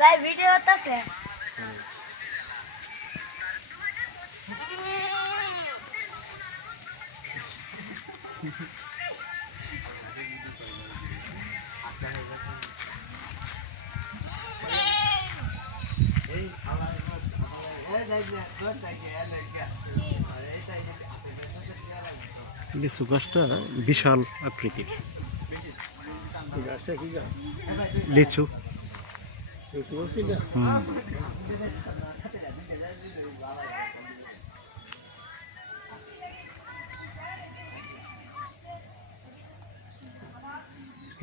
ভাই ভিডিও করতেছে। লিচু গাছটা বিশাল আকৃতির। লিচু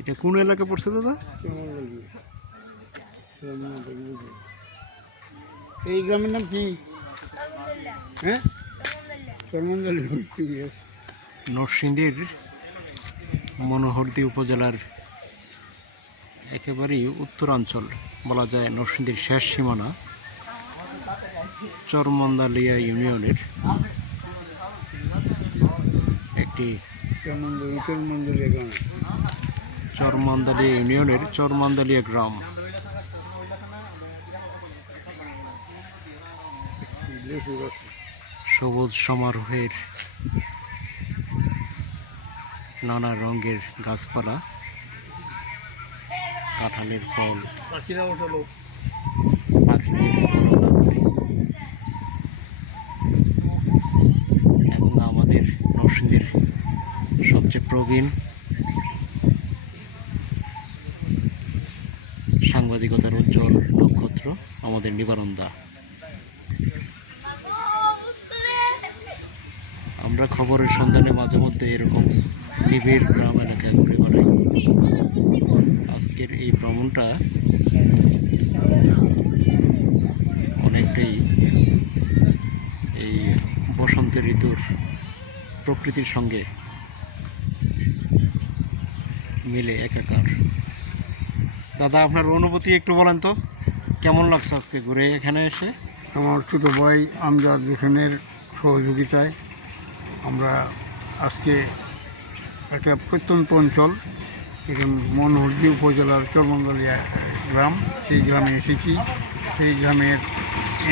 এটা কোন এলাকা পড়ছে দাদা? এই গ্রামের নাম কি? হ্যাঁ, নরসিংদীর মনোহরদী উপজেলার একেবারেই উত্তরাঞ্চল বলা যায়। নরসিংদীর শেষ সীমানা চরমন্দালিয়া ইউনিয়নের একটি চরমন্দালিয়া ইউনিয়নের চরমন্দালিয়া গ্রাম। সবুজ সমারোহের নানা রঙের গাছপালা, কাঁঠালের ফল, পাখিদের কলতান। এবং আমাদের নরসিংদীর সবচেয়ে প্রবীণ সাংবাদিকতার উজ্জ্বল নক্ষত্র আমাদের নিবারণদা। আমরা খবরের সন্ধানে মাঝে মধ্যে এরকম নিবিড় গ্রাম এলাকায় ঘুরে বেড়াই। আজকের এই ভ্রমণটা অনেকটাই এই বসন্ত ঋতুর প্রকৃতির সঙ্গে মিলে একাকার। দাদা, আপনার অনুভূতি একটু বলেন তো, কেমন লাগছে আজকে ঘুরে এখানে এসে? আমার ছোটো ভাই আমজাদ হোসেনের সহযোগিতায় আমরা আজকে একটা প্রত্যন্ত অঞ্চল, এটা মনোহরদী উপজেলার চরমন্দালিয়া গ্রাম, সেই গ্রামে এসেছি। সেই গ্রামের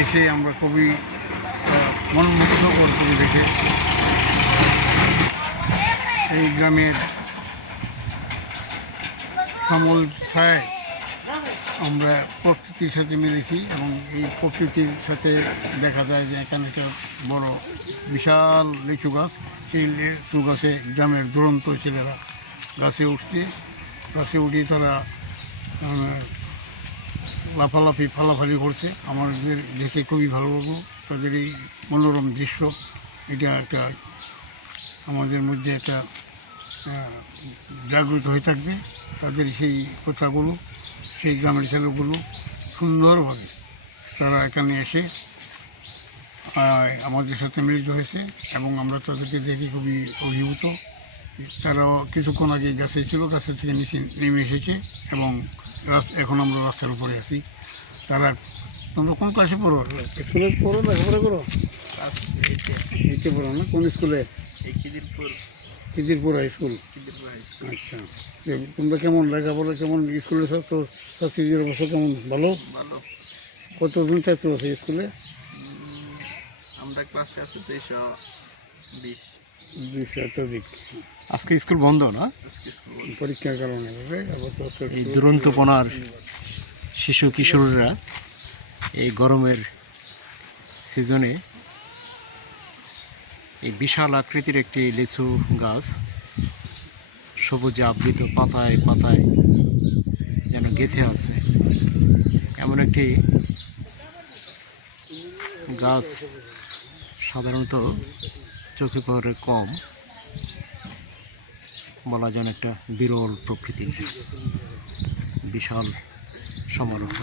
এসে আমরা খুবই মনমুগ্ধকর পরিবেশে এই গ্রামের শ্যামল ছায় আমরা প্রকৃতির সাথে মিলেছি এবং এই প্রকৃতির সাথে দেখা যায় যে এখানে একটা বড় বিশাল লিচু গাছ। সেই লিচু গাছে গ্রামের দুরন্ত ছেলেরা গাছে উঠছে। গাছে উঠে তারা লাফালাফি ফালাফালি করছে। আমাদের দেখে খুবই ভালো লাগলো তাদের এই মনোরম দৃশ্য। এটা একটা আমাদের মধ্যে একটা জাগ্রত হয়ে থাকবে। তাদের সেই কথাগুলো, সেই গ্রামের ছেলেগুলো সুন্দরভাবে তারা এখানে এসে আমাদের সাথে মিলিত হয়েছে এবং আমরা তাদেরকে দেখে খুবই অভিভূত। তারাও কিছুক্ষণ আগে গাছে ছিল, গাছে থেকে নিচে নেমে এসেছে এবং এখন আমরা রাস্তার উপরে আছি। তারা, তোমরা কোন ক্লাসে পড়ো? স্কুলে পড়ো, লেখাপড়া করো? এইতে পড়ো না? কোন স্কুলে? Khidirpur high school. আচ্ছা, তোমরা কেমন লেখাপড়া, কেমন স্কুলের ছাত্রীদের অবস্থা কেমন? ভালো? কতজন ছাত্র আছে স্কুলে? আমরা ক্লাসে আছি 220 শতাধিক। আজকে স্কুল বন্ধ না? পরীক্ষার কারণে এই দুরন্তপনার শিশু কিশোররা এই গরমের সিজনে এই বিশাল আকৃতির একটি লিচু গাছ, সবুজে আবৃত, পাতায় পাতায় যেন গেঁথে আছে, এমন একটি গাছ সাধারণত চোখে পড়ে কম, বলা যায় একটা বিরল প্রকৃতির বিশাল সমারোহ।